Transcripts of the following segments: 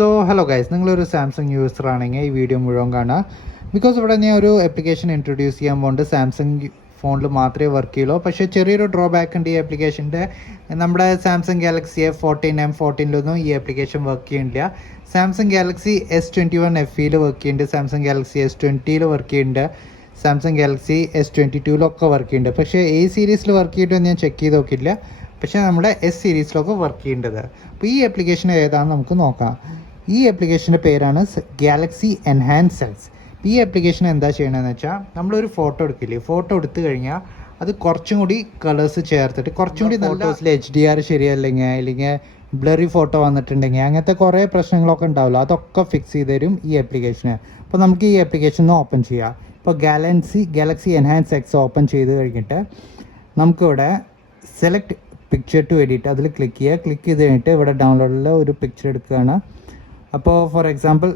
So hello guys, നിങ്ങളൊരു Samsung user ആണെങ്കിൽ ഈ വീഡിയോ മുഴുവൻ കാണുക. ബിക്കോസ് ഇവിടെ ഞാൻ ഒരു ആപ്ലിക്കേഷൻ ഇൻട്രൊഡ്യൂസ് ചെയ്യാൻ പോകുന്നുണ്ട്. സാംസങ് ഫോണിൽ മാത്രമേ വർക്ക് ചെയ്യുള്ളൂ. പക്ഷേ ചെറിയൊരു ഡ്രോബാക്ക് ഉണ്ട് ഈ ആപ്ലിക്കേഷൻ്റെ. നമ്മുടെ സാംസങ് ഗാലക്സി M14 ഈ ആപ്ലിക്കേഷൻ വർക്ക് ചെയ്യുന്നില്ല. സാംസങ് ഗാലക്സി S21 FEയിൽ വർക്ക് ചെയ്യുന്നുണ്ട്, സാംസങ് ഗാലക്സി S20യിൽ വർക്ക് ചെയ്യുന്നുണ്ട്, സാംസങ് ഗാലക്സി S22 വർക്ക് ചെയ്യുന്നുണ്ട്. പക്ഷേ A സീരീസിൽ വർക്ക് ചെയ്തിട്ട് ഞാൻ ചെക്ക് ചെയ്ത് നോക്കിയില്ല. പക്ഷേ നമ്മുടെ S സീരീസിലൊക്കെ വർക്ക് ചെയ്യേണ്ടത്. അപ്പോൾ ഈ ആപ്ലിക്കേഷൻ ഏതാണെന്ന് നമുക്ക് നോക്കാം. ഈ ആപ്ലിക്കേഷൻ്റെ പേരാണ് ഗാലക്സി എൻഹാൻസൽസ്. ഈ ആപ്ലിക്കേഷൻ എന്താ ചെയ്യണമെന്ന് വെച്ചാൽ, നമ്മളൊരു ഫോട്ടോ എടുക്കില്ലേ, ഫോട്ടോ എടുത്തു കഴിഞ്ഞാൽ അത് കുറച്ചും കൂടി കളേഴ്സ് ചേർത്തിട്ട് കുറച്ചും കൂടി ഫോട്ടോസിൽ HDR അല്ലെങ്കിൽ ബ്ലറി ഫോട്ടോ വന്നിട്ടുണ്ടെങ്കിൽ അങ്ങനത്തെ കുറേ പ്രശ്നങ്ങളൊക്കെ ഉണ്ടാവില്ല, അതൊക്കെ ഫിക്സ് ചെയ്ത് തരും ഈ ആപ്ലിക്കേഷന്. അപ്പോൾ നമുക്ക് ഈ ആപ്ലിക്കേഷൻ ഒന്ന് ഓപ്പൺ ചെയ്യാം. ഇപ്പോൾ ഗാലക്സി എൻഹാൻസ് എക്സ് ഓപ്പൺ ചെയ്ത് കഴിഞ്ഞിട്ട് നമുക്കിവിടെ സെലക്ട് പിക്ചർ ടു എഡിറ്റ് അതിൽ ക്ലിക്ക് ചെയ്യുക. ക്ലിക്ക് ചെയ്ത് കഴിഞ്ഞിട്ട് ഇവിടെ ഡൗൺലോഡിൽ ഒരു പിക്ചർ എടുക്കുകയാണ്. അപ്പോൾ ഫോർ എക്സാമ്പിൾ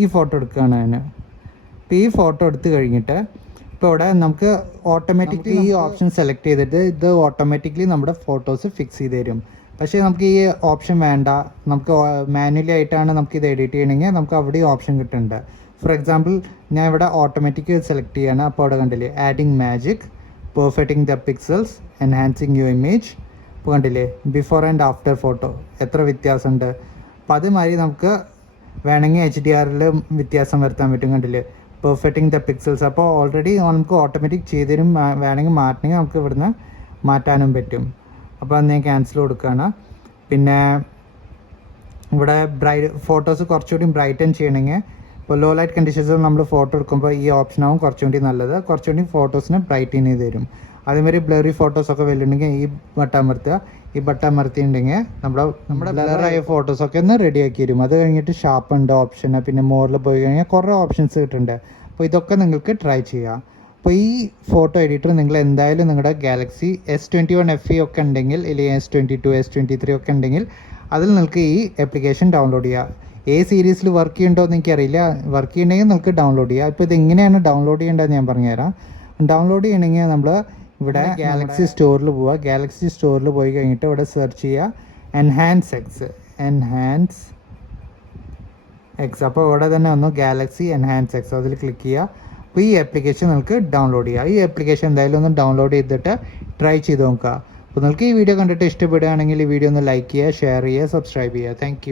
ഈ ഫോട്ടോ എടുക്കുകയാണ് ഞാൻ. ഇപ്പോൾ ഈ ഫോട്ടോ എടുത്ത് കഴിഞ്ഞിട്ട് ഇപ്പോൾ ഇവിടെ നമുക്ക് ഓട്ടോമാറ്റിക്കലി ഈ ഓപ്ഷൻ സെലക്ട് ചെയ്തിട്ട് ഇത് ഓട്ടോമാറ്റിക്കലി നമ്മുടെ ഫോട്ടോസ് ഫിക്സ് ചെയ്ത് തരും. പക്ഷേ നമുക്ക് ഈ ഓപ്ഷൻ വേണ്ട, നമുക്ക് മാനുവലി ആയിട്ടാണ് നമുക്ക് ഇത് എഡിറ്റ് ചെയ്യണമെങ്കിൽ നമുക്ക് അവിടെ ഈ ഓപ്ഷൻ കിട്ടുന്നുണ്ട്. ഫോർ എക്സാമ്പിൾ ഞാൻ ഇവിടെ ഓട്ടോമാറ്റിക് സെലക്ട് ചെയ്യാണ്. അപ്പോൾ അവിടെ കണ്ടില്ലേ, adding magic, perfecting the pixels, enhancing your image. ഇപ്പോൾ കണ്ടില്ലേ, ബിഫോർ ആൻഡ് ആഫ്റ്റർ ഫോട്ടോ എത്ര വ്യത്യാസമുണ്ട്. അപ്പോൾ അതുമാതിരി നമുക്ക് വേണമെങ്കിൽ HDRൽ വ്യത്യാസം വരുത്താൻ പറ്റും. കണ്ടില്ലേ, പെർഫെക്റ്റിംഗ് ദ പിക്സൽസ്. അപ്പോൾ ഓൾറെഡി നമുക്ക് ഓട്ടോമാറ്റിക് ചെയ്തരും, വേണമെങ്കിൽ മാറ്റണമെങ്കിൽ നമുക്ക് ഇവിടുന്ന് മാറ്റാനും പറ്റും. അപ്പോൾ അത് ഞാൻ ക്യാൻസൽ കൊടുക്കുകയാണ്. പിന്നെ ഇവിടെ ഫോട്ടോസ് കുറച്ചുകൂടി ബ്രൈറ്റൻ ചെയ്യണമെങ്കിൽ ഇപ്പോൾ ലോ ലൈറ്റ് കണ്ടീഷൻസിൽ നമ്മൾ ഫോട്ടോ എടുക്കുമ്പോൾ ഈ ഓപ്ഷനാവും കുറച്ചുകൂടി നല്ലത്. കുറച്ചുകൂടി ഫോട്ടോസിനെ ബ്രൈറ്റൻ ചെയ്ത് തരും. അതേമാതിരി ബ്ലറി ഫോട്ടോസൊക്കെ വരുന്നുണ്ടെങ്കിൽ ഈ ബട്ടൺ അമർത്തുക. ഈ ബട്ടൺ അമർത്തിയിട്ടുണ്ടെങ്കിൽ നമ്മുടെ ബ്ലറായ ഫോട്ടോസൊക്കെ ഒന്ന് റെഡിയാക്കി തരും. അത് കഴിഞ്ഞിട്ട് ഷാർപ്പ് ഉണ്ട് ഓപ്ഷൻ. പിന്നെ മോറിൽ പോയി കഴിഞ്ഞാൽ കുറേ ഓപ്ഷൻസ് കിട്ടുന്നുണ്ട്. അപ്പോൾ ഇതൊക്കെ നിങ്ങൾക്ക് ട്രൈ ചെയ്യാം. അപ്പോൾ ഈ ഫോട്ടോ എഡിറ്റർ നിങ്ങൾ എന്തായാലും നിങ്ങളുടെ ഗാലക്സി S21 FE ഒക്കെ ഉണ്ടെങ്കിൽ, അല്ലെങ്കിൽ S22 S23 ഒക്കെ ഉണ്ടെങ്കിൽ അതിൽ നിങ്ങൾക്ക് ഈ ആപ്ലിക്കേഷൻ ഡൗൺലോഡ് ചെയ്യുക. A സീരീസിൽ വർക്ക് ചെയ്യുന്നുണ്ടോ എന്ന് എനിക്കറിയില്ല. വർക്ക് ചെയ്യണമെങ്കിൽ നിങ്ങൾക്ക് ഡൗൺലോഡ് ചെയ്യുക. ഇപ്പോൾ ഇത് എങ്ങനെയാണ് ഡൗൺലോഡ് ചെയ്യേണ്ടതെന്ന് ഞാൻ പറഞ്ഞുതരാം. ഡൗൺലോഡ് ചെയ്യണമെങ്കിൽ നമ്മൾ ഇവിടെ ഗാലക്സി സ്റ്റോറിൽ പോവുക. ഗാലക്സി സ്റ്റോറിൽ പോയി കഴിഞ്ഞിട്ട് ഇവിടെ സെർച്ച് ചെയ്യുക എൻഹാൻസ് എക്സ്. അപ്പോൾ ഇവിടെ തന്നെ വന്നു ഗാലക്സി എൻഹാൻസ് എക്സ്, അതിൽ ക്ലിക്ക് ചെയ്യുക. അപ്പോൾ ഈ ആപ്ലിക്കേഷൻ നിങ്ങൾക്ക് ഡൗൺലോഡ് ചെയ്യുക. ഈ ആപ്ലിക്കേഷൻ എന്തായാലും ഒന്ന് ഡൗൺലോഡ് ചെയ്തിട്ട് ട്രൈ ചെയ്ത് നോക്കുക. അപ്പോൾ നിങ്ങൾക്ക് ഈ വീഡിയോ കണ്ടിട്ട് ഇഷ്ടപ്പെടുകയാണെങ്കിൽ ഈ വീഡിയോ ഒന്ന് ലൈക്ക് ചെയ്യുക, ഷെയർ ചെയ്യുക, സബ്സ്ക്രൈബ് ചെയ്യുക. താങ്ക്